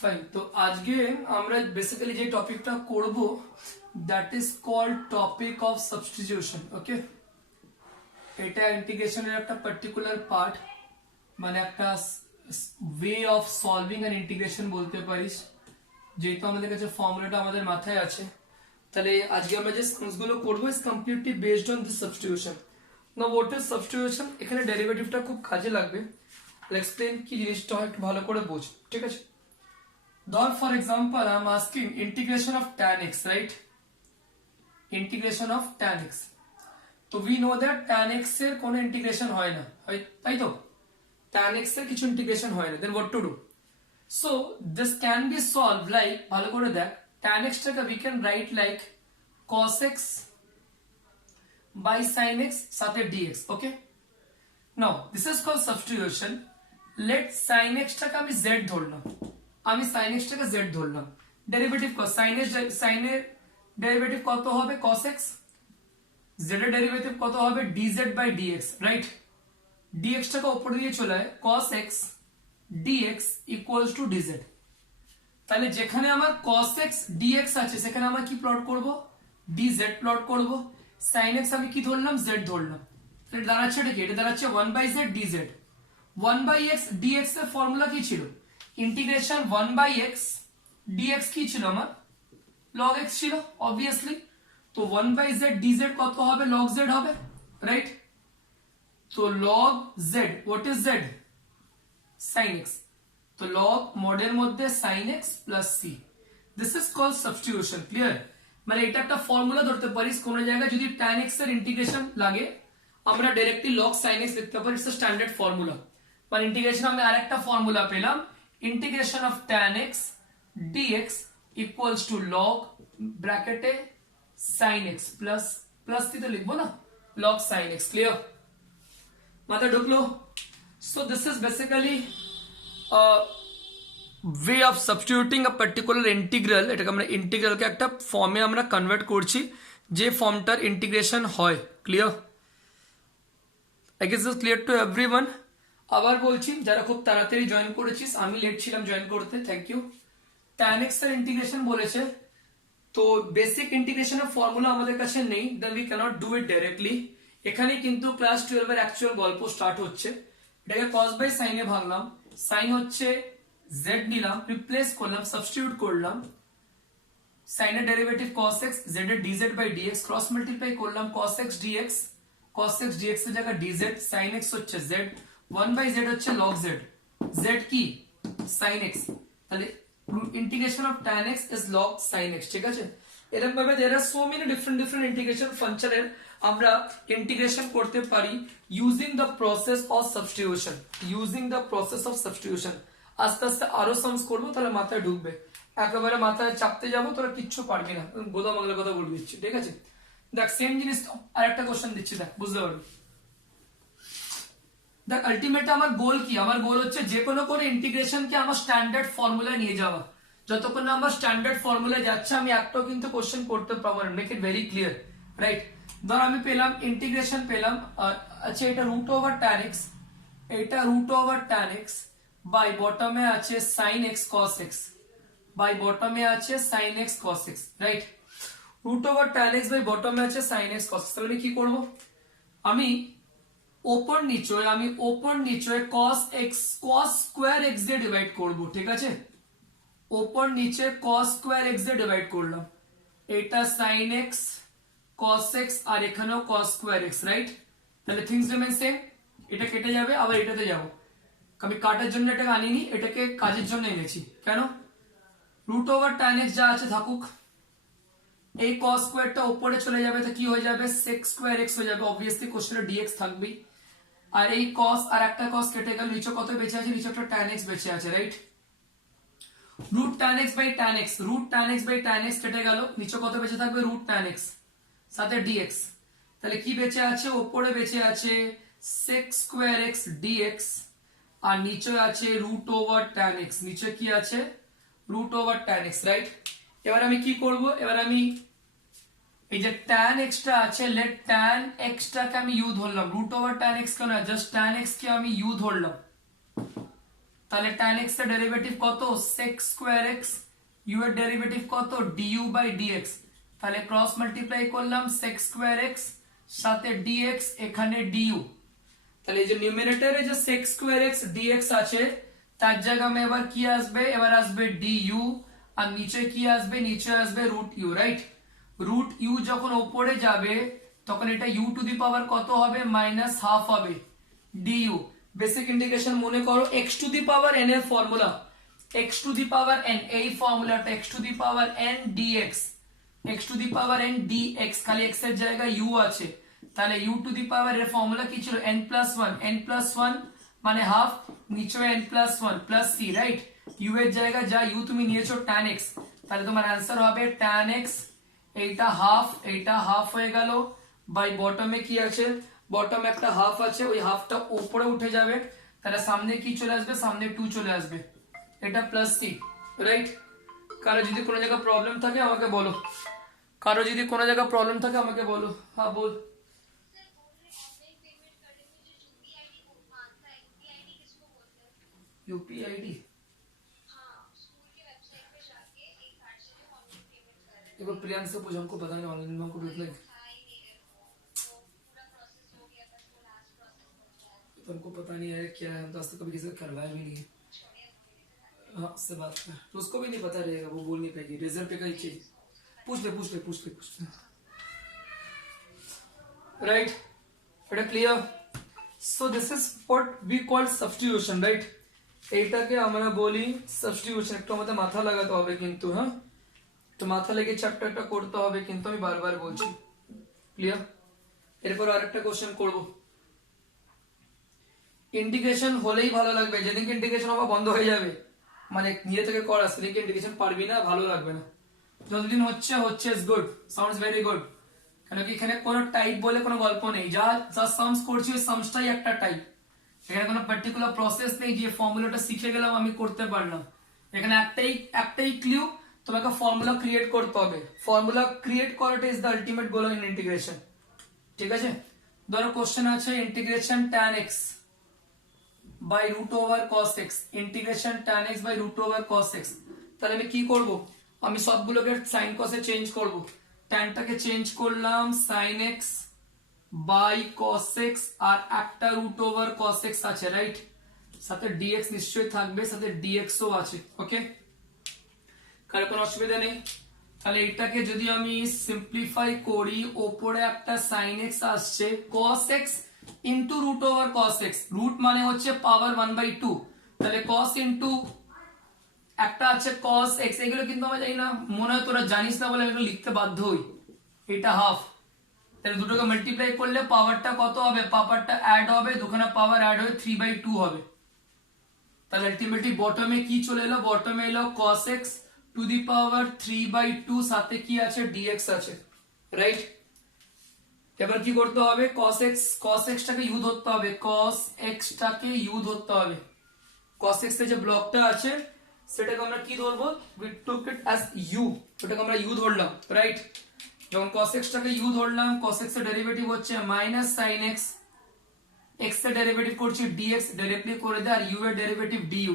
Fine. তো আজকে আমরা বেসিক্যালি যে টপিকটা করব that is called topic of substitution. Okay, এটা ইন্টিগ্রেশনের একটা পার্টিকুলার পার্ট, মানে একটা way of solving an integration বলতে পারিস। যেহেতু আমাদের কাছে ফর্মুলাটা আমাদের মাথায় আছে, তাহলে আজকে আমরা যে সামসগুলো করবো is completely based on this substitution. না হোয়াট ইজ সাবস্টিটিউশন, এখানে ডেরিভেটিভটা খুব কাজে লাগবে। এক্সপ্লেন কি জিনিসটা হয় একটু ভালো করে বোঝ, ঠিক আছে? ধর for example I am asking integration of tan x, right? Integration of tan x, তো we know that tan x এর কোনো ইন্টিগ্রেশন হয় না, তাই তো? tan x এর কিছু ইন্টিগ্রেশন হয় না, then what to do? So this can be solve like, ভালো করে দেখ, tan x টাকে we can write like cos x by sin x সাথে dx। Okay, now this is called substitution. Let sin x টাকে আমি z ধরলাম, আমি sin x টাকে z ধরলাম। ডেরিভেটিভ কত? sin এর ডেরিভেটিভ কত হবে? cos x। z এর ডেরিভেটিভ কত হবে? dz by dx, right? dx টাকে উপরে দিয়ে চলে যায়, cos x dx equals to dz। তাহলে যেখানে আমার cos x dx আছে সেখানে আমরা কি প্লট করব? dz প্লট করব। sin x আমি কি ধরলাম? z ধরলাম। তাহলে দাঁড়াচ্ছে এটা কি? এটা দাঁড়াচ্ছে 1/z dz। 1/x dx এর ফর্মুলা কি ছিল? ইন্টিগ্রেশন 1/x dx কি ছিল আমার? log x ছিল অবভিয়াসলি। তো 1/z dz কত হবে? log z হবে, রাইট? তো log z, what is z? sin x। তো log মডের মধ্যে sin x plus c, this is called substitution। Clear? মানে এটা একটা ফর্মুলা ধরতে পারিস, কোন জায়গায় যদি tan x এর ইন্টিগ্রেশন লাগে আমরা ডাইরেক্টলি log sin x লিখতে পারি, ইটস আ স্ট্যান্ডার্ড ফর্মুলা। মানে ইন্টিগ্রেশন আমি আরেকটা ফর্মুলা পেলাম, integration of tan x dx equals to log ব্র্যাকেটে sin x প্লাস প্লাস দিতে লিখবো না, log sin x। ক্লিয়ার? মাথা ঢুকলো? So this is basically way of substituting a particular integral. এটাকে আমরা ইন্টিগ্রালকে একটা ফর্মে আমরা কনভার্ট করছি যে ফর্মটার ইন্টিগ্রেশন হয়। Clear? I guess is clear to everyone. আবার বলছি, যারা খুব তাড়াতাড়ি জয়েন করেছিস, আমি লেট ছিলাম জয়েন করতে, থ্যাংক ইউ। tan x এর ইন্টিগ্রেশন বলেছে, তো বেসিক ইন্টিগ্রেশনের ফর্মুলা আমাদের কাছে নেই, then we can't do it directly. এখানে কিন্তু ক্লাস 12 এর অ্যাকচুয়াল গল্প স্টার্ট হচ্ছে। এটাকে cos বাই sin এ ভাঙলাম, sin হচ্ছে z নিলাম, রিপ্লেস করলাম, সাবস্টিটিউট করলাম। sin এর ডেরিভেটিভ cos x, z এর dz by dx, cross multiply করলাম, cos x dx, cos x dx এর জায়গায় dz, sin x হচ্ছে z, 1/z হচ্ছে log z, z কি? sin x। তাহলে integration of tan x is log sin x, ঠিক আছে? এরকম ভাবে there are so many different integration function এর আমরা ইন্টিগ্রেশন করতে পারি using the process of substitution, using the process of substitution। আস্তে আস্তে আরো সামস করব, তাহলে মাথায় ঢুকবে। একেবারে মাথায় চাপতে যাব তোরা কিচ্ছু পারবি না, গোদা বাংলা কথা বলে দিচ্ছি, ঠিক আছে? দেখ সেম জিনিস আরেকটা কোশ্চেন দিচ্ছি, দেখ বুঝতে পারবি। দেখ আলটিমেট আমার গোল কি? আমার গোল হচ্ছে যে কোনো ইন্টিগ্রেশনকে আমার স্ট্যান্ডার্ড ফর্মুলায় নিয়ে যাওয়া। যতক্ষণ না আমার স্ট্যান্ডার্ড ফর্মুলায় যাচ্ছে আমি একটাও কিন্তু কোশ্চেন করতে পারবো না, make it very clear, right? ধর আমি পেলাম ইন্টিগ্রেশন পেলাম, আচ্ছা এটা রুট ওভার tan x, এটা root over tan x by বটমে আছে sin x cos x, by বটমে আছে sin x cos x, right? Root over tan x by বটমে আছে sin x cos x। তাহলে কি করব? আমি ওপর নিচে cos x cos square x দিয়ে ডিভাইড করব, ঠিক আছে? ওপর নিচে cos স্কয়ার x দিয়ে ডিভাইড করলাম, এটা sin x cos x আর এখানেও cos স্কয়ার x, রাইট? তাহলে থিংস রিমেইন সেম, এটা কেটে যাবে, আবার এটাতে যাব। আমি কাটার জন্য এটাকে আনিনি, এটাকে কাজের জন্য এনেছি। কেন? রুট ওভার tan x যা আছে থাকুক, এই cos স্কয়ারটা উপরে চলে যাবে, তো কি হয়ে যাবে? sec স্কয়ার x হয়ে যাবে, অবভিয়াসলি কোশ্চেনে dx থাকবেই। আর এই cos আর একটা cos কেটে গেল, নিচে কত বেঁচে আছে? নিচে একটা tan x বেঁচে আছে, right? Root tan x by tan x, root tan x by tan x কেটে গেল, নিচে কত বেঁচে থাকবে? রুট tan x সাথে dx। তাহলে কি বেঁচে আছে? উপরে বেঁচে আছে sec স্কয়ার x dx আর নিচে আছে রুট ওভার tan x, নিচে কি আছে? Root over tan x, right? এবার আমি কি করব? এবার আমি এই যে tan x টা আছে, লেট tan x টাকে আমি u ধরলাম, রুট ওভার tan x কেন? জাস্ট tan x কে আমি u ধরলাম, তাহলে tan x এর ডেরিভেটিভ কত sec স্কয়ার x, u এর ডেরিভেটিভ কত du বাই dx, তাহলে ক্রস মাল্টিপ্লাই করলাম sec স্কয়ার x সাথে dx এখানে du, তাহলে এই যে নিউমারেটরে যে sec স্কয়ার x dx আছে তার জায়গায় এবার কি আসবে, এবার আসবে du, আর নিচে কি আসবে, নিচে আসবে root u, right. Root u যখন উপরে যাবে তখন এটা ইউ টু দি পাওয়ার কত হবে, মাইনাস হাফ হবে du। বেসিক ইন্টিগ্রেশন মনে করো x two the power n এর formula, x two the power n, এই ফর্মুলাটা x two the power n dx, x two the power n dx, খালি x এর জায়গায় u আছে, তাহলে u টু দি পাওয়ার এর ফর্মুলা কি ছিল n প্লাস 1 মানে হাফ, নিচে n plus 1 plus c, right. u এর জায়গায় যা u তুমি নিয়েছো tan x, তাহলে তোমার অ্যান্সার হবে tan x, এইটা হাফ হয়ে গেল, বাই বটমে কি আছে, বটমে একটা হাফ আছে, ওই হাফটা উপরে উঠে যাবে, তাহলে সামনে কি চলে আসবে, সামনে 2 চলে আসবে, এটা প্লাস c, রাইট। কারো যদি কোনো জায়গায় প্রবলেম থাকে আমাকে বলো, কারো যদি কোনো জায়গায় প্রবলেম থাকে আমাকে বলো। হ্যাঁ বল। यूपीआईडी देखो प्रियांक से पूछ, हमको पता नहीं, ऑनलाइन हमको भेज लगे, तो हमको पता नहीं है क्या है, हम तो आज तक कभी किसी का करवाया भी नहीं है। हाँ उससे बात कर, तो उसको भी नहीं पता रहेगा, वो बोल नहीं पाएगी, रिजल्ट पे का ही चीज पूछ ले राइट, এটা clear. So this is what we call substitution, right. এইটাকে আমরা বলি সাবস্টিটিউশন। একটু আমাদের মাথা লাগাতে হবে কিন্তু, হ্যাঁ তো মাথা লেগে চ্যাপ্টারটা করতে হবে কিন্তু, আমি বারবার বলছি, ক্লিয়ার। এরপর আরেকটা কোশ্চেন করব, ইন্টিগ্রেশন হলেই ভালো লাগবে, যেদিনকে ইন্টিগ্রেশন হওয়া বন্ধ হয়ে যাবে মানে নিজে থেকে করা, সেদিনকে ইন্টিগ্রেশন পারবি না, ভালো লাগবে না। যতদিন হচ্ছে is good, sounds very good, কেন কি এখানে কোনো টাইপ বলে কোনো গল্প নেই, যা যা সামস করছি ওই সামসটাই একটা টাইপ, এখানে কোনো পার্টিকুলার প্রসেস নেই যে ফর্মুলাটা শিখে গেলাম আমি করতে পারলাম, এখানে একটাই ক্লিউ, তোমাকে ফর্মুলা ক্রিয়েট করতে হবে, ফর্মুলা ক্রিয়েট করাটা is the ultimate goal in integration, ঠিক আছে। ধরো কোশ্চেন আছে integration tan x by root over cos x, integration tan x by root over cos x, তাহলে আমি কি করব, আমি সবগুলোকে sin cos এ চেঞ্জ করব, ট্যানটাকে চেঞ্জ করলাম sin x by cos x, আর একটা রুট ওভার cos x আছে, রাইট, সাথে dx নিশ্চয়ই থাকবে, সাথে dx ও আছে, ওকে, কার কোনো অসুবিধা নেই। তাহলে এটাকে যদি আমি সিম্পলিফাই করি, উপরে একটা sin x আসছে, cos x into root over cos x, root মানে হচ্ছে পাওয়ার 1/2, তাহলে cos ইনটু একটা আছে cos x, এগুলো কিন্তু আমরা জানি না, মনে হয় তোরা জানিস না বলে এগুলো লিখতে বাধ্য হই, এটা হাফ, তাহলে দুটোকে মাল্টিপ্লাই করলে পাওয়ারটা কত হবে, পাওয়ারটা অ্যাড হবে, দুখানা পাওয়ার অ্যাড হয়ে 3/2 হবে, তাহলে আলটিমেটলি বটমে কি চলে এলো, বটমে এলো cos x টু দি পাওয়ার 3/2, সাথে কি আছে dx আছে, রাইট। এবার কি করতে হবে, cos x টাকে ইউ ধরতে হবে, cos x টাকে ইউ ধরতে হবে, cos x এর যে ব্লকটা আছে সেটাকে আমরা কি ধরবো, we took it as u, ওটাকে আমরা u ধরলাম, রাইট। যখন cos x টাকে u ধরলাম, cos x এর ডেরিভেটিভ হচ্ছে মাইনাস sin x, x এর ডেরিভেটিভ করছি dx, ডাইরেক্টলি করে দে, আর u এর ডেরিভেটিভ du,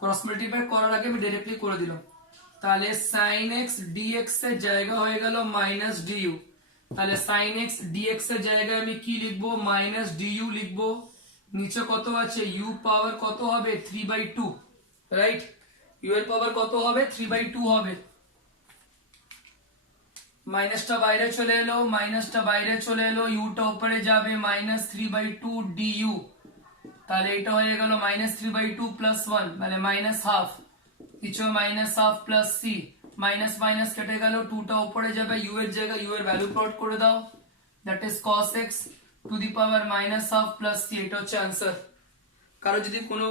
ক্রস মাল্টিপ্লাই করার আগে আমি ডাইরেক্টলি করে দিলাম, তাহলে sin x dx এর জায়গা হয়ে গেল মাইনাস du, তাহলে sin x dx এর জায়গায় আমি কি লিখবো, মাইনাস du লিখবো, নিচে কত আছে u পাওয়ার কত হবে 3/2, রাইট, u এর পাওয়ার কত হবে 3/2 হবে, মাইনাসটা বাইরে চলে এলো, u টা উপরে যাবে, মাইনাস 3/2 du, তাহলে এটা হয়ে গেল মাইনাস 3/2 প্লাস 1 মানে মাইনাস হাফ, কিছু minus half plus c, minus minus কেটে গেল, 2 টা উপরে যাবে, u এর জায়গায় u এর ভ্যালু প্লট করে দাও, that is cos x two the power minus half plus c, এটা হচ্ছে आंसर। কারো যদি কোনো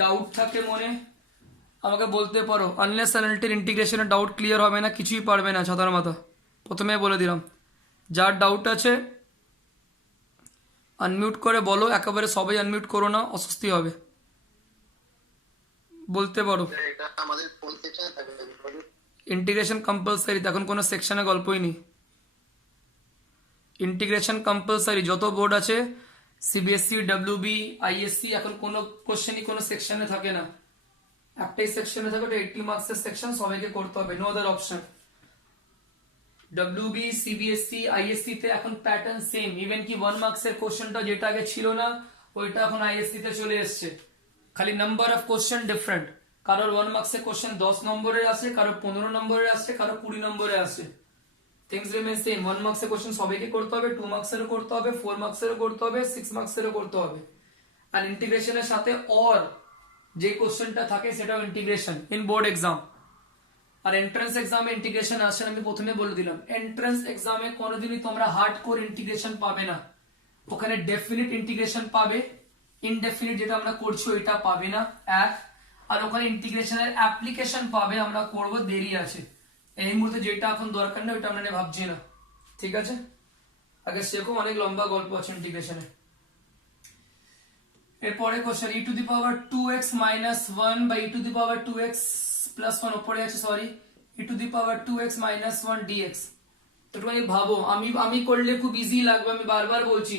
ডাউট থাকে মনে আমাকে বলতে পারো, আনলেস আনটিল ইন্টিগ্রেশনের ডাউট ক্লিয়ার হবে না, কিছুই পারবে না ছাতার মাথা, প্রথমে বলে দিলাম, যার ডাউট আছে আনমিউট করে বলো, একেবারে সবাই আনমিউট করো না, অস্বস্তি হবে, বলতে পারো। ইন্টিগ্রেশন কম্পালসারি, এখন কোনো সেকশনে গল্পই নেই, ইন্টিগ্রেশন কম্পালসারি, যত বোর্ড আছে সিবিএসসি, ডাব্লিউবি, আইএসসি এখন কোনো কোশ্চেনই কোনো সেকশনে থাকে না, একটাই সেকশনে থাকে, ওটা 80 মার্কসের সেকশন, সবাইকে করতে হবে, no other option. WB, CBSE, ISC তে এখন প্যাটার্ন সেম, ইভেন কি 1 মার্কসের কোশ্চেনটা যেটা আগে ছিল না ওইটা এখন আইএসসি তে চলে এসছে, খালি নাম্বার অফ কোশ্চেন ডিফারেন্ট, কারোর 1 মার্কসের কোশ্চেন 10 নম্বরের আসে, কারোর 15 নম্বরের আসে, কারোর 20 নম্বরে আসে, থিংস রিমেন সেম। 1 মার্কসের কোশ্চেন সবাইকে করতে হবে, 2 মার্কসেরও করতে হবে, 4 মার্কসেরও করতে হবে, 6 মার্কসেরও করতে হবে। আর ইন্টিগ্রেশনের সাথে অর যে কোশ্চেনটা থাকে সেটাও ইন্টিগ্রেশন ইন বোর্ড এক্সাম। আর এন্ট্রান্স এক্সামে ইন্টিগ্রেশন আসে, আমি প্রথমে বলে দিলাম, এন্ট্রান্স এক্সামে কোনোদিনই তোমরা হার্ড কোর ইন্টিগ্রেশন পাবে না, ওখানে ডেফিনিট ইন্টিগ্রেশন পাবে, ইনডেফিনিট যেটা আমরা করছি ওইটা পাবে না, এক। আর ওখানে ইন্টিগ্রেশনের অ্যাপ্লিকেশন পাবে, আমরা করব, দেরি আছে, এই মুহূর্তে যেটা এখন দরকার নেই ওইটা আমরা নিয়ে ভাবছি না, ঠিক আছে? আগে শেখো, অনেক লম্বা গল্প আছে ইন্টিগ্রেশনে। এরপরে question, e to the power 2x minus 1 by e to the power 2x plus 1 উপরে আছে, sorry, e to the power 2x minus 1 dx। একটুখানি ভাবো, আমি করলে খুব ইজি লাগবে, আমি বারবার বলছি,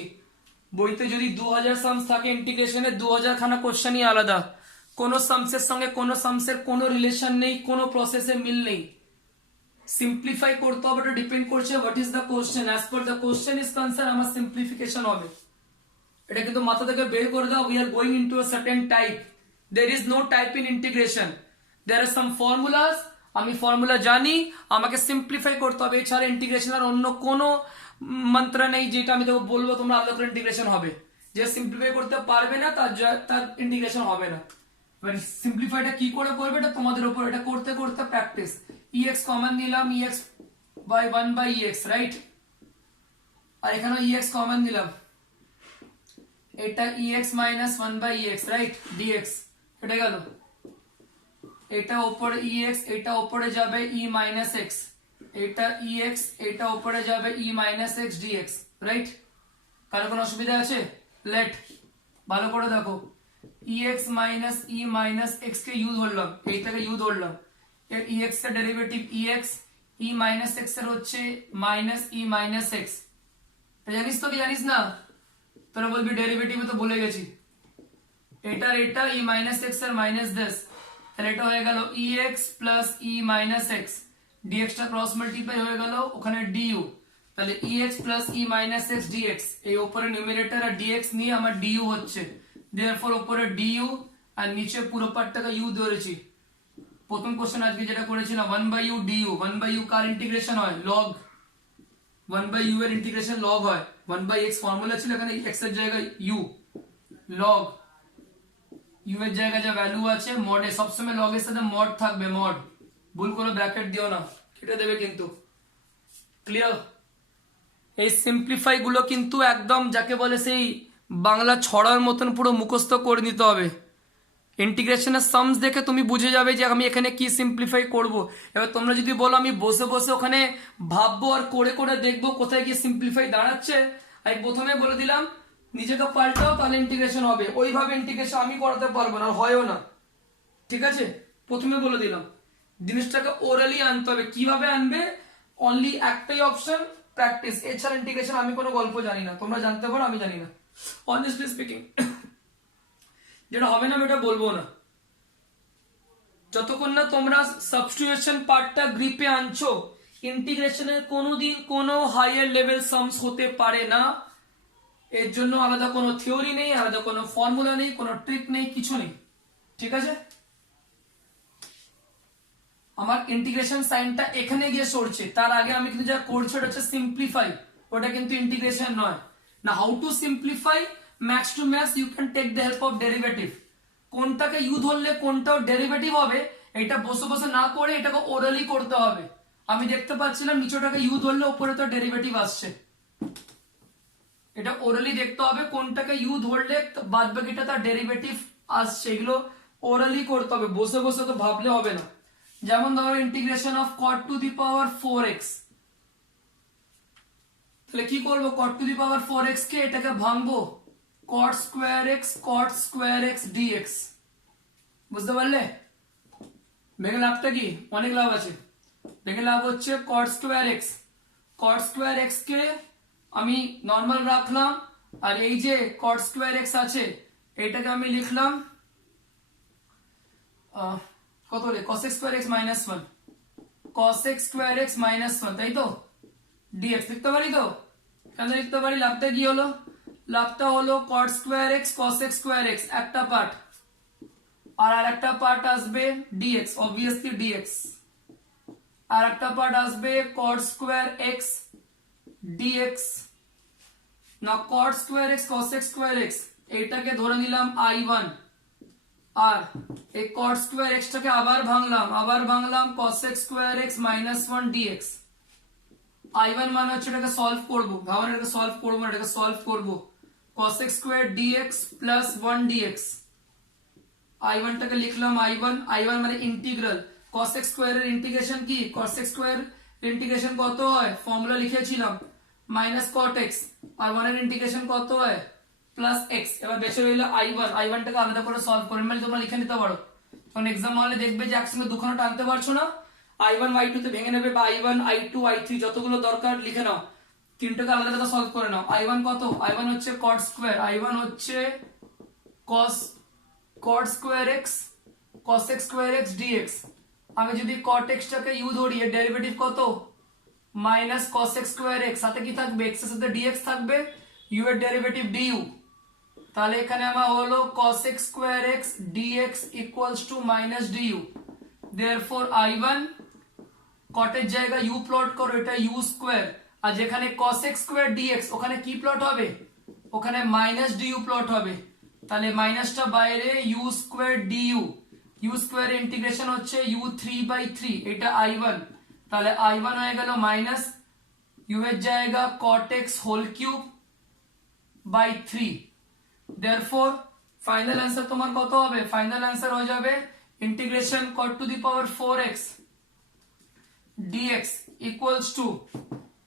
বইতে যদি 2000 সামস থাকে ইন্টিগ্রেশনে 2000 খানা কোশ্চেনই আলাদা, কোনো সামসের সঙ্গে কোনো সামসের কোনো রিলেশন নেই, কোনো প্রসেসে মিল নেই, সিম্পলিফাই করতে হবে, এটা ডিপেন্ড করছে what is the question, as per the question is concern আমার সিম্পলিফিকেশন হবে, এটা কিন্তু মাথা থেকে বের করে দাও। We are going into a certain type, there is no type in integration, there are some formulas, আমি ফর্মুলা জানি, আমাকে সিম্পলিফাই করতে হবে, এছাড়া ইন্টিগ্রেশন আর অন্য কোনো মন্ত্র নেই যেটা আমি তোকে বলবো তোমরা আলাদা করে ইন্টিগ্রেশন হবে, যে সিম্পলিফাই করতে পারবে না তার ইন্টিগ্রেশন হবে না। এবার সিম্পলিফাইটা কি করে করবে এটা তোমাদের উপর, এটা করতে করতে প্র্যাকটিস। ex কমন নিলাম, ex by 1 by ex, right, আর এখানে ex কমন নিলাম, এটা ex minus 1 by ex, right, dx, এটা গেল, এটা উপরে ex, এটা উপরে যাবে e মাইনাস x, এটা ex, এটা উপরে যাবে e minus x dx, right? কারো কোনো অসুবিধা আছে? লেট ভালো করে দেখো, ex minus e minus x কে u ধরলাম, এইটাকে u ধরলাম, এর ex এর derivative ex, e minus x এর হচ্ছে মাইনাস e মাইনাস x, জানিস তো কি জানিস না? তোরা বলবি ডেরিভেটিভ তো ভুলে গেছি, এটার এটা e মাইনাস x এর মাইনাস দিস, তাহলে এটা হয়ে গেল ex plus e minus x, dx টা ক্রস মাল্টিপ্লাই হয়ে গেল ওখানে du, তাহলে ex plus e minus x dx, এই উপরে নিউমারেটর আর dx নিয়ে আমার du হচ্ছে, দেয়ারফর উপরে du আর নিচে পুরো পার্টটাকে u ধরেছি। প্রথম কোশ্চেন আজকে যেটা করেছিলাম 1/u du, 1/u কার ইন্টিগ্রেশন হয়? লগ, 1/u এর ইন্টিগ্রেশন লগ হয়, 1/x ফর্মুলা ছিল, এখানে x এর জায়গায় u, লগ u এর জায়গায় যা ভ্যালু আছে মডে, সবসময় লগ এর সাথে মড থাকবে, মড, ভুল করে ব্র্যাকেট দিও না, কেটে দেবে কিন্তু, ক্লিয়ার? এই সিম্পলিফাই গুলো কিন্তু একদম যাকে বলে সেই বাংলা ছড়ার মতন পুরো মুখস্থ করে নিতে হবে, ইন্টিগ্রেশনের সামস দেখে তুমি বুঝে যাবে যে আমি এখানে কি সিম্পলিফাই করব। এবার তোমরা যদি বলো আমি বসে বসে ওখানে ভাববো আর করে করে দেখবো কোথায় গিয়ে সিম্পলিফাই দাঁড়াচ্ছে, আমি প্রথমে বলে দিলাম নিজেকে পাল্টাও তাহলে ইন্টিগ্রেশন হবে, ওইভাবে ইন্টিগ্রেশন আমি করাতে পারবো না, হয়ও না, ঠিক আছে? প্রথমে বলে দিলাম জিনিসটাকে ওরালি আনতে হবে, কিভাবে আনবে? অনলি একটাই অপশন, প্র্যাকটিস, এছাড়া ইন্টিগ্রেশন আমি কোনো গল্প জানি না, তোমরা জানতে পারো আমি জানি না, অনেস্টলি স্পিকিং, যেটা হবে না আমি এটা বলবো না, যতক্ষণ না তোমরা সাবস্টিটিউশন পার্টটা গ্রিপে আনছো ইন্টিগ্রেশনের কোনোদিন কোনো হায়ার লেভেল সামস হতে পারে না, এর জন্য আলাদা কোনো থিওরি নেই, আলাদা কোনো ফর্মুলা নেই, কোনো ট্রিক নেই, কিছু নেই, ঠিক আছে? আমার ইন্টিগ্রেশন সাইনটা এখানে গিয়ে সরছে, তার আগে আমি কিন্তু যা করছি ওটা হচ্ছে সিম্পলিফাই, ওটা কিন্তু ইন্টিগ্রেশন নয় না। How to simplify? Max to max you can take the help of derivative, কোনটাকে ইউ ধরলে কোনটাও ডেরিভেটিভ হবে, এটা বসে বসে না করে এটাকে ওরালি করতে হবে। আমি দেখতে পাচ্ছিলাম নিচেটাকে ইউ ধরলে উপরে তো ডেরিভেটিভ আসছে, এটা ওরালি দেখতে হবে কোনটাকে ইউ ধরলে বাদ বাকিটা তার ডেরিভেটিভ আসছে, এগুলো ওরালি করতে হবে, বসে বসে তো ভাবলে হবে না। যেমন ধরো integration of cot to the power 4x, তাহলে কি করবো? cot to the power 4x কে এটাকে ভাঙবো, cot স্কোয়ার x dx, বুঝতে পারলে? ভেঙে লাভটা কি? অনেক লাভ আছে, ভেঙে লাভ হচ্ছে cot স্কোয়ার x কে আমি নর্মাল রাখলাম, আর এই যে cot স্কয়ার x আছে এটাকে আমি লিখলাম কত হলো cos x square x minus 1 cos x square x minus 1 তাই তো dx লিখতে পারি তো কেন লিখতে পারি লাভটা কি হলো লাভটা হলো cot square x cos x square x একটা পার্ট আর আরেকটা পার্ট আসবে dx obviously dx আর একটা পার্ট আসবে cot স্কয়ার x dx না cot square x cos x square x এইটাকে ধরে নিলাম i1 আর এই cot স্কয়ার x টাকে আবার ভাঙলাম cos x square x minus 1 dx i1 মানে হচ্ছে এটাকে সলভ করব ভাবনা এটাকে সলভ করব না এটাকে সলভ করব cos x square dx plus 1 dx i1 টাকে লিখলাম i1 মানে ইন্টিগ্রাল cos x স্কয়ার এর ইন্টিগ্রেশন কি cos x স্কয়ার ইন্টিগ্রেশন কত হয় ফর্মুলা লিখেছিলাম মাইনাস cot x আর 1 এর ইন্টিগ্রেশন কত হয় প্লাস x এবার বেঁচে রইল i1 টাকে আলাদা করে সলভ করে মানে তোমরা লিখে নিতে পারো কারণ एग्जाम হলে দেখবে যে একসঙ্গে দুখানা টানতে পারছো না i1 y2 তে ভেঙে নেবে বা i1 i2 i3 যতগুলো দরকার লিখে নাও তিনটাকে আলাদা আলাদা সলভ করে নাও i1 কত i1 হচ্ছে cot স্কয়ার i1 হচ্ছে cot square x cos x square x dx আমি যদি cot x টাকে u ধরি এর ডেরিভেটিভ কত minus cos x square x সাথে কি থাকবে x এর সাথে dx থাকবে u এর ডেরিভেটিভ du তাহলে এখানে আমার হলো cos x square x dx equals to minus du therefore i1 cot এর জায়গা u প্লট করো এটা u স্কয়ার আর যেখানে cos x স্কয়ার dx ওখানে কি প্লট হবে ওখানে মাইনাস du প্লট হবে তাহলে মাইনাসটা বাইরে u square du u square integration হচ্ছে u 3/3 এটা i1 তাহলে i1 হয়ে গেল মাইনাস u এর জায়গা cot x whole cube by 3 therefore final answer তোমার কত হবে ফাইনাল आंसर হয়ে যাবে integration cot to the power 4x dx equals to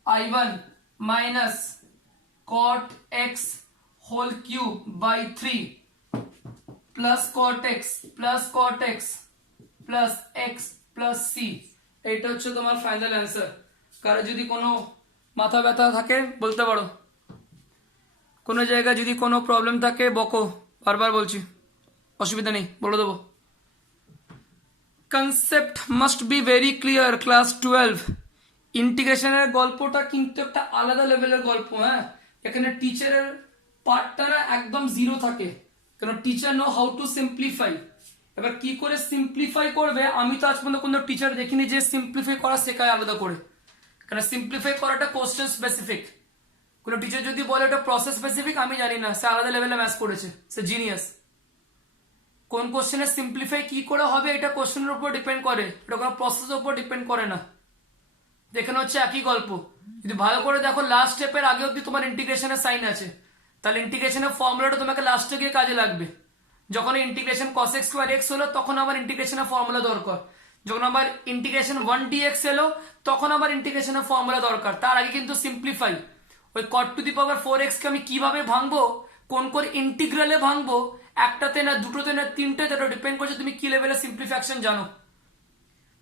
i1 minus cot x whole cube by 3 plus cot x plus x plus c এটা হচ্ছে তোমার final answer কারো যদি কোনো মাথা ব্যথা থাকে বলতে পারো কোনো জায়গায় যদি কোনো প্রবলেম থাকে বকো বারবার বলছি অসুবিধা নেই বলে দেবো concept must be very clear class 12 ইন্টিগ্রেশনের গল্পটা কিন্তু একটা আলাদা লেভেলের গল্প হ্যাঁ এখানে টিচারের পার্টটা একদম জিরো থাকে কারণ teacher know how to simplify এবার কি করে সিম্পলিফাই করবে আমি তো আজ পর্যন্ত কোনো টিচার দেখিনি যে সিম্পলিফাই করা শেখায় আলাদা করে কারণ সিম্পলিফাই করাটা কোশ্চেন স্পেসিফিক কোনো টিচার যদি বলে এটা প্রসেস স্পেসিফিক আমি জানি না সে আলাদা লেভেলে ম্যাথস করেছে সে জিনিয়াস কোন কোশ্চেনের সিম্পলিফাই কি করে হবে এটা কোশ্চেনের উপর ডিপেন্ড করে এটা কোনো প্রসেসের উপর ডিপেন্ড করে না এখানে হচ্ছে একই গল্প যদি ভালো করে দেখো লাস্ট স্টেপের আগে অবধি তোমার ইন্টিগ্রেশনের সাইন আছে তাহলে ইন্টিগ্রেশনের ফর্মুলাটা তোমাকে লাস্টে গিয়ে কাজে লাগবে যখন integration cos x square x হলো তখন আবার ইন্টিগ্রেশনের ফর্মুলা দরকার যখন আবার ইন্টিগ্রেশন 1 dx এলো তখন আবার ইন্টিগ্রেশনের ফর্মুলা দরকার তার আগে কিন্তু সিম্পলিফাই ওই cot to the power 4x কে আমি কিভাবে ভাঙবো কোন কোন ইন্টিগ্রালে ভাঙবো একটাতে না দুটোতে না তিনটেতে এটা ডিপেন্ড করছে তুমি কি লেভেলে সিম্পলিফিকেশন জানো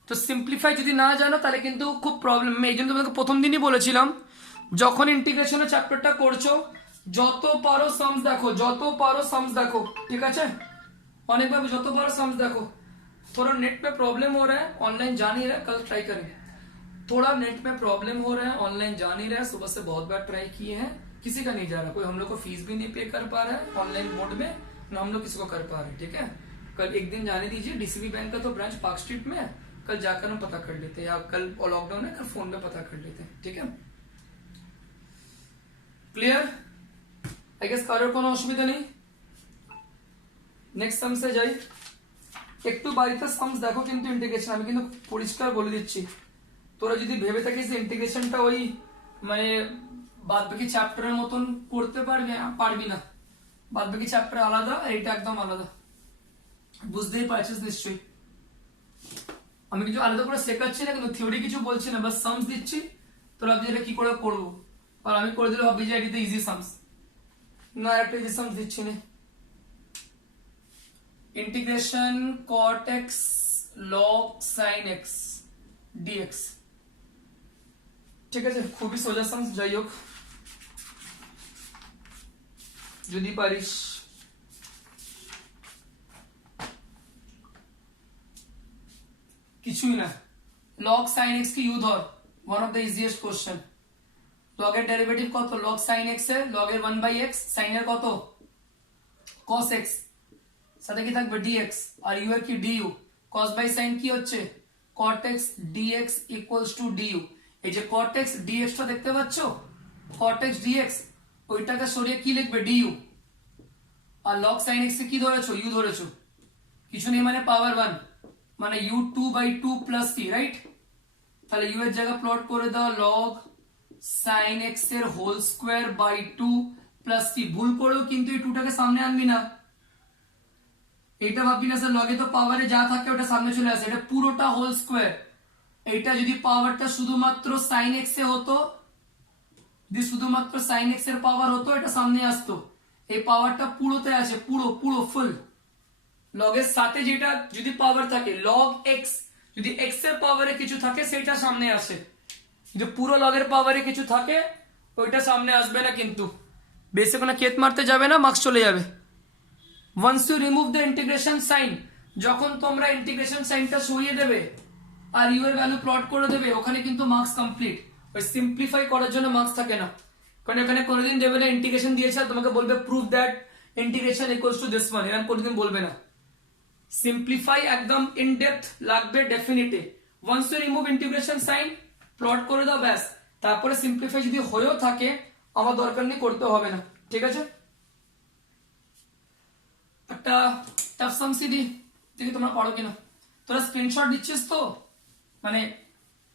তো সিম্পলিফাই যদি না জানো তাহলে কিন্তু খুব প্রবলেম এই জন্য তোমাকে প্রথম দিনই বলেছিলাম যখন ইন্টিগ্রেশনের চ্যাপ্টারটা করছো যত পারো সামস দেখো ঠিক আছে অনেকভাবে যত পারো সামস দেখো थोड़ा नेट पे प्रॉब्लम हो रहा है ऑनलाइन जा नहीं रहा कल ट्राई करेंगे थोड़ा नेट में प्रॉब्लम हो रहा है ऑनलाइन जा नहीं रहा है सुबह से बहुत बार ट्राई किए हैं किसी का नहीं जा रहा कोई हम लोग को फीस भी नहीं पे कर पा रहा है ऑनलाइन मोड में ना हम लोग किसी को कर पा रहे हैं ठीक है कल एक दिन जाने दीजिए डीसीबी बैंक का तो ब्रांच पार्क स्ट्रीट में है कल जाकर हम पता कर लेते हैं या कल लॉकडाउन है कल फोन पे पता कर लेते हैं ठीक है क्लियर आई गेस কারোর কোনো অসুবিধা নেই নেক্সট সামসে যাই একটু বাড়িতে সামস দেখো কিন্তু ইন্টিগ্রেশন আমি কিন্তু পরিষ্কার বলে দিচ্ছি তোরা যদি ভেবে থাকিস ইন্টিগ্রেশনটা ওই মানে বাদবাকি চ্যাপ্টারের মতন পড়তে পারবি না বাদবাকি চ্যাপ্টার আলাদা আর এটা একদম আলাদা বুঝতেই পারছিস নিশ্চয়ই আমি কিছু আলাদা করে শেখাচ্ছি না কিন্তু থিওরি কিছু বলছি না বাস সামস দিচ্ছি তোরা ভাবছি এটা কি করে করবো আর আমি করে দিলে ভাবছি যে এটা ইজি সামস না একটা ইজি সামস দিচ্ছি না integration cot x log sin x dx ঠিক আছে খুবই সোজা সামস যাই হোক যদি পারিস। কিছুই না, log sin x কি u ধর, one of the easiest question। log এর ডেরিভেটিভ কত, log sin x এর log এর 1/x, sin এর কত cos x, সাথে কি থাকবে dx, আর u এর কি du, cos by sin কি হচ্ছে cot x dx equals to du। এই যে cot x dx টা দেখতে পাচ্ছ, cot x dx, ওইটাকে সরিয়ে কি লিখবে du, আর log sin x এ কি ধরেছো u ধরেছো, কিছু নেই মানে পাওয়ার 1, মানে u 2/2 প্লাস c, রাইট। তাহলে u এর জায়গা প্লট করে দাও log sin x এর whole square by 2 plus c। ভুল করেও কিন্তু এই 2 টাকে সামনে আনবি না, এটা ভাববি না স্যার লগে তো পাওয়ারে যা থাকে ওটা সামনে চলে আসে, এটা পুরোটা হোল স্কয়ার। এইটা যদি পাওয়ারটা শুধুমাত্র sin x এ হতো, যদি শুধুমাত্র sin x এর পাওয়ার হতো, এটা সামনে আসতো। এই পাওয়ারটা পুরোতে আছে, পুরো পুরো ফুল। log এর সাথে যেটা যদি পাওয়ার থাকে, log x যদি x এর পাওয়ারে কিছু থাকে সেটা সামনে আসে, যে পুরো log এর পাওয়ারে কিছু থাকে ওইটা সামনে আসবে না, কিন্তু বেসে কোনো কেত মারতে যাবে না, মার্কস চলে যাবে। once you remove the integration sign, যখন তোমরা ইন্টিগ্রেশন সাইনটা সরিয়ে দেবে আর u এর ভ্যালু প্লট করে দেবে, ওখানে কিন্তু মার্কস কমপ্লিট। ওই সিম্পলিফাই করার জন্য মার্কস থাকে না, কারণ এখানে কোনোদিন দেবে না ইন্টিগ্রেশন দিয়েছে আর তোমাকে বলবে prove that integration equals to this one, এরকম কোনোদিন বলবে না। সিম্পলিফাই একদম ইন ডেপথ লাগবে definitely. once you remove integration sign, plot করে দাও ব্যাস, তারপরে সিম্পলিফাই যদি হয়েও থাকে আমার দরকার নেই, করতে হবে না, ঠিক আছে। একটা টাফ সাম সিডি দেখি তোমরা পড়ো কিনা। তোরা স্ক্রিনশট দিচ্ছিস তো, মানে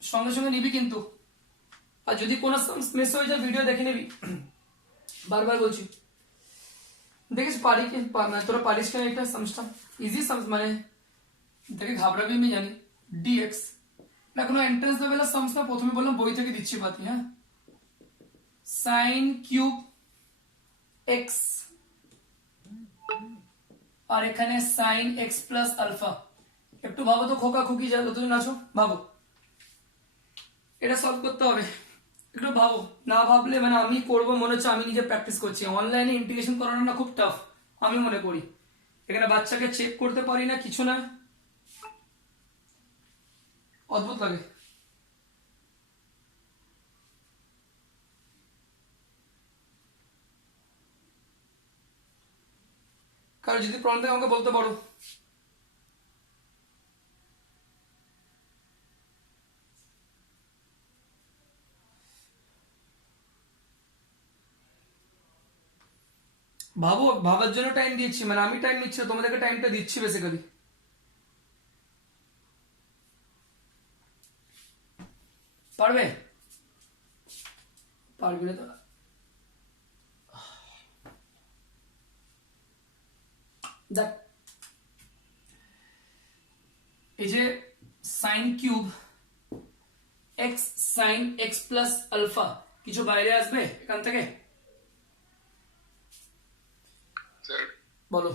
সঙ্গে সঙ্গে নিবি কিন্তু, আর যদি কোনো সামস মিস হয়ে যায় ভিডিও দেখে নিবি, বারবার বলছি। দেখিস পারি কি না, তোরা পারিস কিনা এটা সামসটা, ইজি সামস, মানে দেখে ঘাবড়াবি আমি জানি। dx না কোনো এন্ট্রান্স লেভেলের সামস না, প্রথমে বললাম বই থেকে দিচ্ছি পাতি, হ্যাঁ। সাইন কিউব x আর এখানে সাইন x প্লাস আলফা। একটু ভাবো তো, খোকা খুকি যা যতদিন আছো ভাবো, এটা সলভ করতে হবে, একটু ভাবো। না ভাবলে মানে আমি করবো মনে হচ্ছে আমি নিজে প্র্যাকটিস করছি, অনলাইনে ইন্টিগ্রেশন করানো না খুব টাফ আমি মনে করি। এখানে বাচ্চাকে চেক করতে পারি না, কিছু না, অদ্ভুত লাগে। কারণ যদি প্রবলেম থাকে আমাকে বলতে পারো। ভাবো, ভাবার জন্য টাইম দিচ্ছি, মানে আমি টাইম নিচ্ছি, তোমাদেরকে টাইমটা দিচ্ছি বেসিক্যালি। পারবে, পারবে না তো দেখ, এই যে sine cube x sine x plus alpha, কিছু বাইরে আসবে এখান থেকে, স্যার বলো।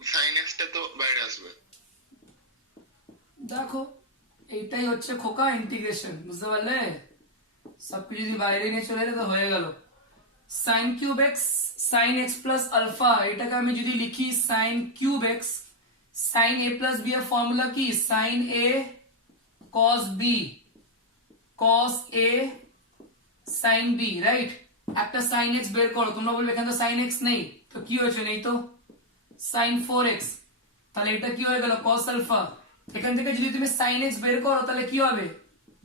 সাইন এক্সটা তো বাইরে আসবে। দেখো এইটাই হচ্ছে খোকা ইন্টিগ্রেশন, বুঝতে পারলে, সবকিছু যদি বাইরে নিয়ে চলে এলে তো হয়ে গেল। Sine cube x sine x plus alpha, এটাকে আমি যদি লিখি sine cube x sine A plus B এর ফর্মুলা কি, sine A cos B, cos A sine B, right. একটা সাইন এক্স বের করো, তোমরা বলবে এখানে তো সাইন এক্স নেই, তো কি হয়েছে, নেই তো, সাইন 4x, তাহলে এটা কি হয়ে গেল কস আলফা। এখান থেকে যদি তুমি সাইন এক্স বের করো তাহলে কি হবে,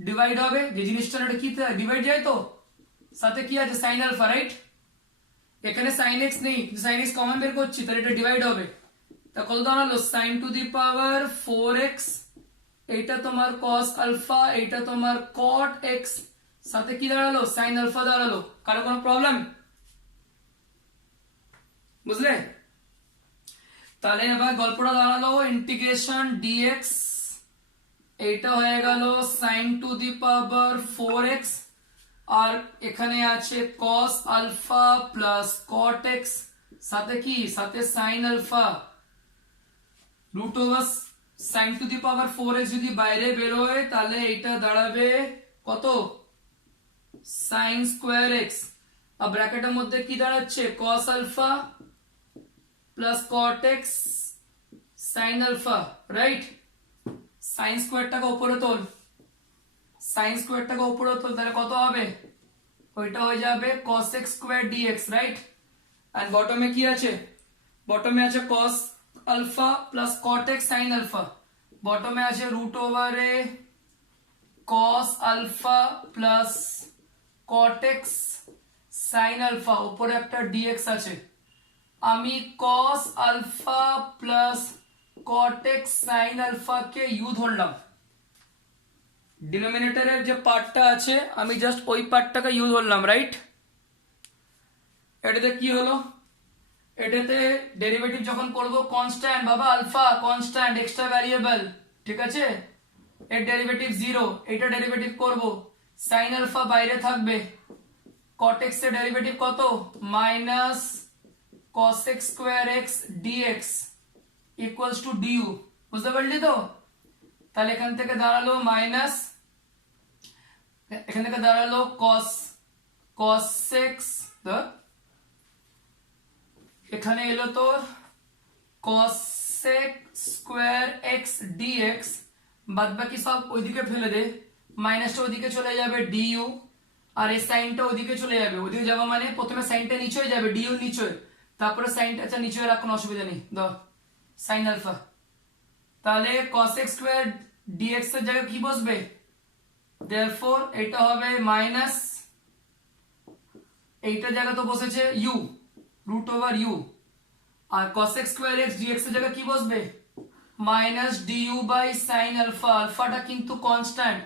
ডিভাইড হবে, যে জিনিসটা এটা কি ডিভাইড যায়, তো সাথে কি আছে সাইন আলফা, রাইট। এখানে সাইন এক্স নেই, সাইন এক্স কমন বের করছি, তাহলে এটা ডিভাইড হবে, তা কত দাঁড়ালো sign to the power 4x, এইটা তোমার কস আলফা, এইটা তোমার কট এক্স, সাথে কি দাঁড়ালো সাইন আলফা দাঁড়ালো। কারো কোনো প্রবলেম, বুঝলে। তাহলে এবার গল্পটা দাঁড়ালো ইন্টিগ্রেশন dx, এইটা হয়ে গেল sign to the power 4x, আর এখানে আছে cos alpha plus cot x, সাথে কি, সাথে sine alpha, root over sine to the power 4x যদি বাইরে বেরোয় তাহলে এইটা দাঁড়াবে কত, সাইন স্কোয়ার এক্স, আর ব্র্যাকেটের মধ্যে কি দাঁড়াচ্ছে cos alpha plus cot x sin alpha, right? Sine স্কোয়ারটাকে উপরে তোল, সাইন স্কোয়ারটাকে উপরে তোল, তাহলে কত হবে? ওইটা হয়ে যাবে cos x square dx, right? আর বটমে কি আছে? বটমে আছে cos alpha plus cot x sin alpha, বটমে আছে রুট ওভারে cos alpha plus cot x sin alpha, উপরে একটা dx আছে। আমি cos alpha plus cot x sin alpha কে u ধরলাম, ডিনোমিনেটরের যে পার্টটা আছে আমি জাস্ট ওই পার্টটাকে ইউ ধরলাম, রাইট? এটাতে কি হলো? এটাতে ডেরিভেটিভ যখন করব কনস্ট্যান্ট, বাবা আলফা কনস্ট্যান্ট, এক্সট্রা ভ্যারিয়েবল, ঠিক আছে? এর ডেরিভেটিভ 0, এটা ডেরিভেটিভ করব, sin আলফা বাইরে থাকবে, cot x এর ডেরিভেটিভ কত? Minus cos x square x dx equals to du, বুঝতে পারলি তো? তাহলে এখান থেকে দাঁড়ালো মাইনাস, এখান থেকে দাঁড়ালো cos x, এখানে এলো তোর cos x square x dx, বাদ বাকি সব ওইদিকে ফেলে দে, মাইনাসটা ওইদিকে চলে যাবে du, আর এই সাইনটা ওইদিকে চলে যাবে, ওইদিকে যাওয়া মানে প্রথমে সাইনটা নিচে হয়ে যাবে, du নিচে, তারপরে সাইনটা, আচ্ছা নিচে রাখ, কোনো অসুবিধা নেই, দাও sin আলফা। তাহলে cos x স্কয়ার dx এর জায়গায় কি বসবে? therefore এটা হবে মাইনাস, এইটার জায়গা তো বসেছে u, রুট ওভার u, আর cos x square x dx এর জায়গায় কি বসবে? Minus du by sin alpha, আলফাটা কিন্তু কনস্ট্যান্ট,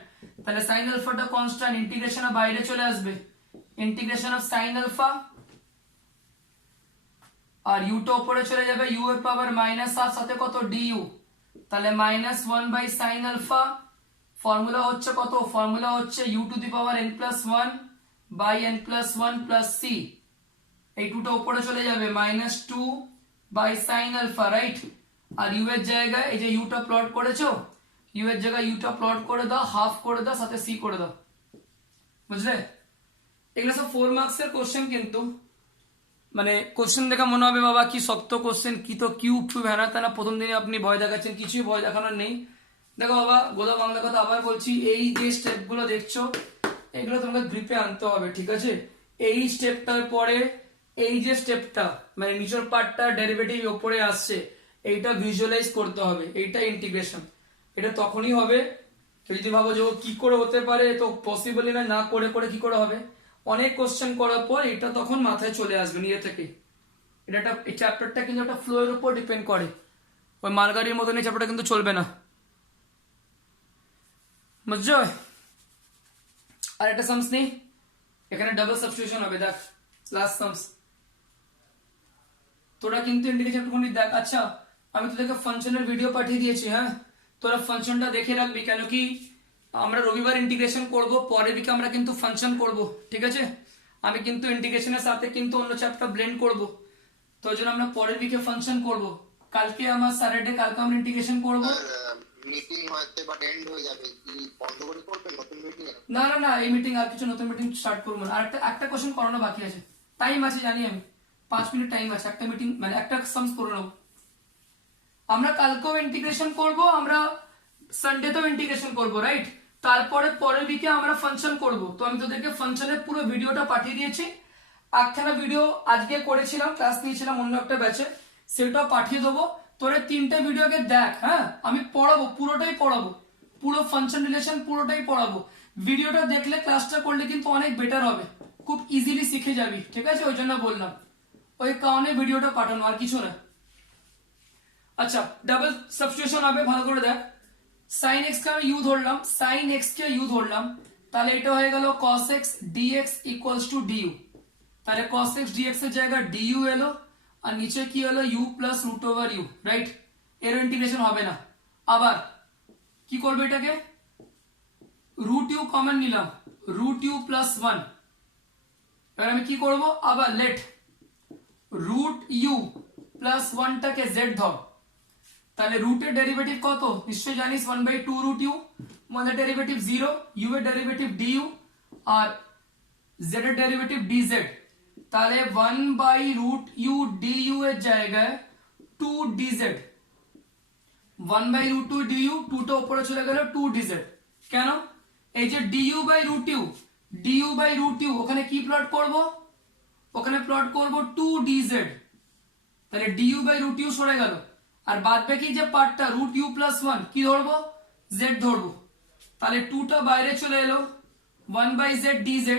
তাহলে sin আলফাটা কনস্ট্যান্ট, ইন্টিগ্রেশন বাইরে চলে আসবে, ইন্টিগ্রেশন অফ sin আলফা, আর u টা উপরে চলে যাবে, u এর পাওয়ার মাইনাস আর সাথে কত du, তাহলে minus 1 by sin alpha, formula হচ্ছে কত? ফর্মুলা হচ্ছে u to the power n plus 1 by n plus 1 plus c, এই 2 টা উপরে চলে যাবে, minus 2 by sin alpha, right? আর u এর জায়গায় এই যে u টা প্লট করেছো, u এর জায়গায় u টা প্লট করে দাও, হাফ করে দাও, সাথে c করে দাও, বুঝলে? এগুলো সব 4 মার্কস এর কোশ্চেন, কিন্তু মানে কোশ্চেন দেখে মনে হবে বাবা কি শক্ত কোশ্চেন, কি তো কিউব হ্যানা ত্যানা, প্রথম দিনে আপনি ভয় দেখাচ্ছেন, কিছুই ভয় দেখানোর নেই। দেখো বাবা, গোদা বাংলা কথা আবার বলছি, এই যে স্টেপ গুলো দেখছো এগুলো তোমাকে গ্রিপে আনতে হবে, ঠিক আছে? এই স্টেপটার পরে এই যে স্টেপটা মানে নিচের পার্টটা ডেরিভেটিভ উপরে আসছে, এইটা ভিজুয়ালাইজ করতে হবে, এইটা ইন্টিগ্রেশন, এটা তখনই হবে। যদি ভাবো যে ও কি করে হতে পারে, তো পসিবলই না, না করে করে কি করে হবে? অনেক কোশ্চেন করার পর এটা তখন মাথায় চলে আসবে নিজে থেকে। এটা এই চ্যাপ্টারটা কিন্তু একটা ফ্লো এর উপর ডিপেন্ড করে, ওই মালগাড়ির মতন এই চ্যাপ্টারটা কিন্তু চলবে না, বুঝছো? আর একটা সামস নেই, এখানে ডাবল সাবস্টিটিউশন হবে, দেখ লাস্ট সামস, তোরা কিন্তু ইন্ডিকেশন একটুখানি দেখ। আচ্ছা আমি তোদেরকে ফাংশনের ভিডিও পাঠিয়ে দিয়েছি, হ্যাঁ তোরা ফাংশনটা দেখে রাখবি, কেন কি আমরা রবিবার ইন্টিগ্রেশন করব, পরের দিকে আমরা কিন্তু ফাংশন করব, ঠিক আছে? আমি কিন্তু ইন্টিগ্রেশনের সাথে কিন্তু অন্য চ্যাপ্টার ব্লেন্ড করব, তো ওই জন্য আমরা পরের দিকে ফাংশন করব। কালকে আমার স্যাটারডে, কালকে আমরা ইন্টিগ্রেশন করব। মিটিং হচ্ছে বাট এন্ড হয়ে যাবে, কি বন্ধ করে করবে নতুন মিটিং? না না না, এই মিটিং আর কিছু নতুন মিটিং স্টার্ট করবো না, আর একটা কোশ্চেন করানো বাকি আছে, টাইম আছে জানি আমি, 5 মিনিট টাইম আছে, একটা মিটিং মানে একটা সামস করে নেবো। আমরা কালকেও ইন্টিগ্রেশন করব, আমরা সানডেতেও ইন্টিগ্রেশন করব, রাইট? তারপরে পরের দিকে আমরা ফাংশন করব। তো আমি তোদেরকে ফাংশনের পুরো ভিডিওটা পাঠিয়ে দিয়েছি, একখানা ভিডিও আজকে করেছিলাম, ক্লাস নিয়েছিলাম অন্য একটা ব্যাচে, সেটাও পাঠিয়ে দেবো। তোরে 3টে ভিডিওকে দেখ, হ্যাঁ আমি পড়াবো, পুরোটাই পড়াবো, পুরো ফাংশন রিলেশন পুরোটাই পড়াবো। ভিডিওটা দেখলে ক্লাসটা করলে কিন্তু অনেক বেটার হবে, খুব ইজিলি শিখে যাবি, ঠিক আছে? ওই জন্য বললাম, ওই কারণে ভিডিওটা পাঠানো, আর কিছু না। আচ্ছা ডাবল সাবস্টিটিউশন হবে, ভালো করে দেখ। sin x কে আমি u ধরলাম, sin x কে u ধরলাম, তাহলে এটা হয়ে গেল cos x dx equals to du, তাহলে cos x dx এর জায়গায় du এলো, আর নিচে কি হলো u plus root over u, right? এর ইন্টিগ্রেশন হবে না, আবার কি করবে এটাকে, রুট u কমন নিলাম, রুট u প্লাস 1, এবার আমি কি করব, আবার লেট রুট u প্লাস 1 টাকে z ধর, তাহলে রুটের ডেরিভেটিভ কত নিশ্চয়ই জানিস, 1/2 রুট u, মানে ডেরিভেটিভ 0, u এর ডেরিভেটিভ du, আর z এর ডেরিভেটিভ dz, তাহলে 1/√u du এর জায়গায় 2dz, 1/√2 du, 2টা উপরে চলে গেল 2dz। কেন? এই যে du/√u ওখানে কি প্লট করব? ওখানে প্লট করব 2dz, তাহলে du/√u সরে গেল, আর বাদ বাকি যে পার্টটা √u + 1 কি ধরবো? z ধরবো। তাহলে 2টা বাইরে চলে এলো, 1/z dz,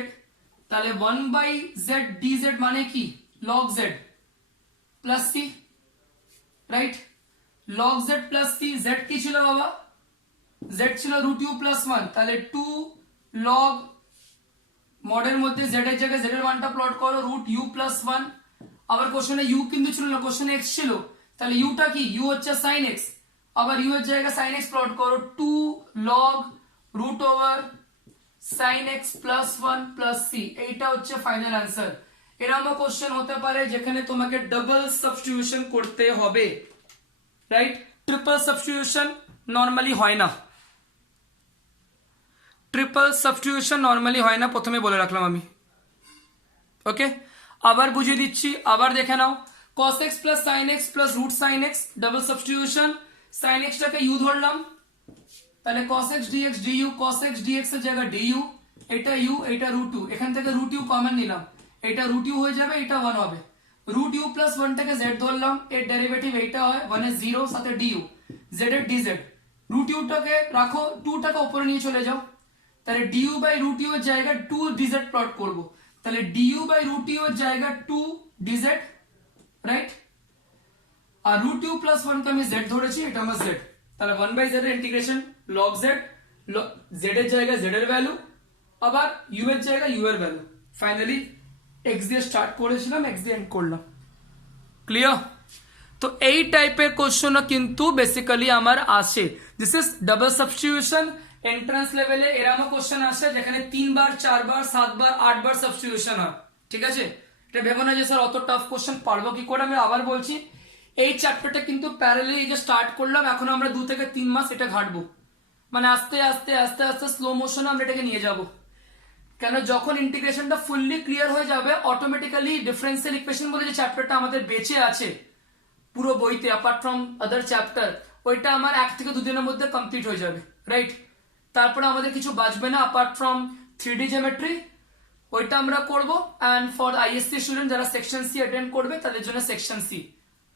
তাহলে 1/z dz মানে কি? log z plus c, right? log z plus c, z কি ছিল বাবা? z ছিল √u + 1, তাহলে 2 log মডের মধ্যে z এর জায়গায় z এর মানটা প্লট করো √u + 1। আবার কোশ্চেনে u কিন্তু ছিল না, কোশ্চেনে x ছিল, তাহলে u টা কি? u হচ্ছে sin x, আবার u এর জায়গায় sin x প্লট করো 2 log √sin x + 1 + c। এইটা হচ্ছে ফাইনাল অ্যান্সার। এরকম কোশ্চেন হতে পারে যেখানে তোমাকে ডাবল সাবস্টিটিউশন করতে হবে, রাইট? ট্রিপল সাবস্টিটিউশন নরমালি হয় না, ট্রিপল সাবস্টিটিউশন নরমালি হয় না, প্রথমে বলে রাখলাম আমি। ওকে, আবার বুঝিয়ে দিচ্ছি, আবার দেখে নাও। cos x + sin x + √sin x, double substitution. sin x টাকে u ধরলাম, তাহলে cos x dx du, cos x dx এর জায়গায় du, এটা u, এটা √2, এখান থেকে √u কমন নিলাম, এটা √u হয়ে যাবে, এটা 1 হবে। √u + 1 টাকে z ধরলাম, এর ডেরিভেটিভ এইটা হয় 1 এর 0 সাথে du, z এর dz। √u টাকে রাখো, 2 টাকে উপরে নিয়ে চলে যাও, তাহলে du/√u এর জায়গায় 2dz প্লট করব, তাহলে du/√u এর জায়গায় 2dz, রাইট? আর √u + 1 কে আমি z ধরেছি, এটা আমার z, তাহলে 1/z এর ইন্টিগ্রেশন log z, z এর জায়গায় z এর ভ্যালু, আবার u এর জায়গায় u এর ভ্যালু। ফাইনালি x দিয়ে স্টার্ট করেছিলাম, x দিয়ে এন্ড করলাম। ক্লিয়ার? তো এই টাইপের কোশ্চেনও কিন্তু বেসিক্যালি আমার আসে। This is double substitution. Entrance লেভেলে এরকম কোশ্চেন আসে যেখানে 3 বার 4 বার 7 বার 8 বার সাবস্টিটিউশন হয়, ঠিক আছে? এটা ভেবো না যে স্যার অত টাফ কোশ্চেন পারবো কি করে। আমি আবার বলছি, এই চ্যাপ্টারটা কিন্তু প্যারালালি এই যে স্টার্ট করলাম, এখন আমরা 2 থেকে 3 মাস এটা ঘাটবো, মানে আস্তে আস্তে আস্তে আস্তে স্লো মোশনে আমরা এটাকে নিয়ে যাব। কেন? যখন ইন্টিগ্রেশনটা ফুললি ক্লিয়ার হয়ে যাবে, অটোমেটিক্যালি ডিফারেন্সিয়াল ইকুয়েশন বলে যে চ্যাপ্টারটা আমাদের বেঁচে আছে পুরো বইতে অ্যাপার্ট ফ্রম আদার চ্যাপ্টার, ওইটা আমার 1 থেকে 2 দিনের মধ্যে কমপ্লিট হয়ে যাবে, রাইট? তারপরে আমাদের কিছু বাঁচবে না অ্যাপার্ট ফ্রম 3D জিওমেট্রি, ওইটা আমরা করব। অ্যান্ড ফর আইএসসি স্টুডেন্ট যারা সেকশন সি অ্যাটেন্ড করবে তাদের জন্য সেকশন সি,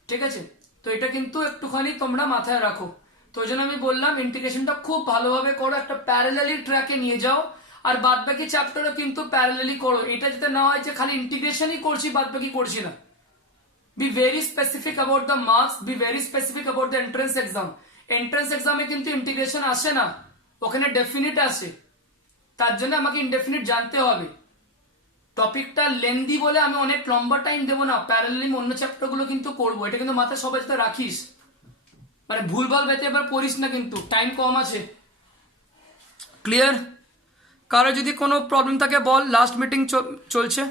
ঠিক আছে? তো এটা কিন্তু একটুখানি তোমরা মাথায় রাখো। তো ওই জন্য আমি বললাম ইন্টিগ্রেশনটা খুব ভালোভাবে করো, একটা প্যারালালি ট্র্যাকে নিয়ে যাও, আর বাদ বাকি চ্যাপ্টারও কিন্তু প্যারালালি করো। এটা যাতে না হয় যে খালি ইন্টিগ্রেশনই করছি বাদ বাকি করছি না। Be very specific about the marks, be very specific about the entrance exam. Entrance exam এ কিন্তু ইন্টিগ্রেশন আসে না, ওখানে ডেফিনিট আসে, তার জন্য আমাকে ইনডেফিনিট জানতে হবে। টপিকটা লেন্দি বলে আমি অনেক লম্বা টাইম দেবো না, প্যারালালি অন্য চ্যাপ্টার গুলো কিন্তু করবো, এটা কিন্তু মাথায় সবাই যাতে রাখিস, মানে ভুলভাল বেতে এবার পড়িস না, কিন্তু টাইম কম আছে। ক্লিয়ার? কারো যদি কোনো প্রবলেম থাকে বল, লাস্ট মিটিং চলছে।